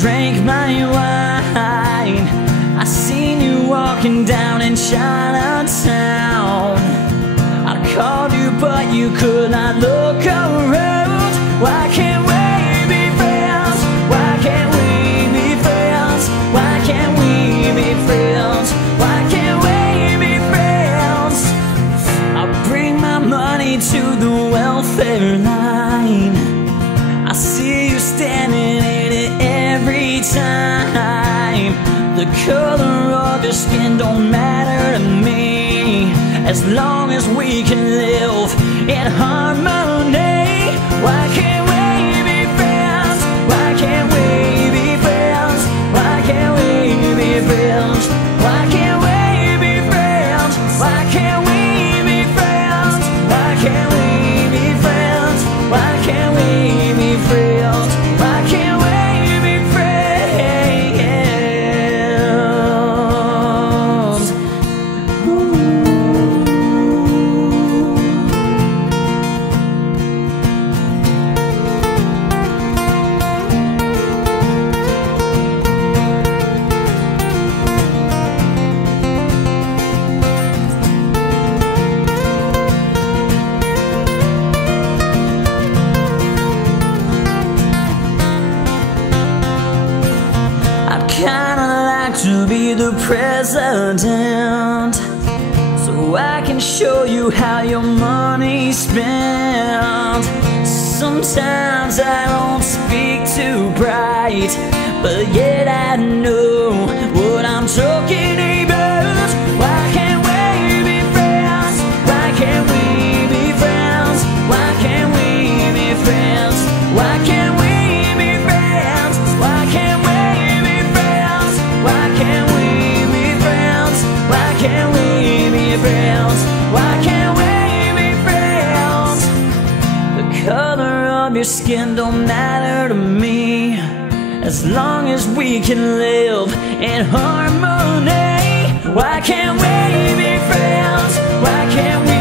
drank my wine. I seen you walking down in Chinatown. I called you but you could not look around. Why can't we be friends? Why can't we be friends? Why can't we be friends? Why can't we be friends? I bring my money to the welfare line. I see you standing in it every time. The color of your skin don't matter to me, as long as we can live in harmony. Why can't we be friends? Why can't we be friends? Why can't we be friends? Why can't we be friends? Why can't we be friends? Why can't we be friends? Why can't we be friends? Why can't we be friends? I'd kinda like to be the president, so I can show you how your money's spent. Sometimes I don't speak too bright, but yet I know what I'm talking about. Why can't we be friends? Why can't we be friends? Why can't we be friends? Why can't we be friends? Why can't we be friends? Why can't we be friends? Why can't we be friends? Why can't we be friends? The color of your skin don't matter to me, as long as we can live in harmony. Why can't we be friends? Why can't we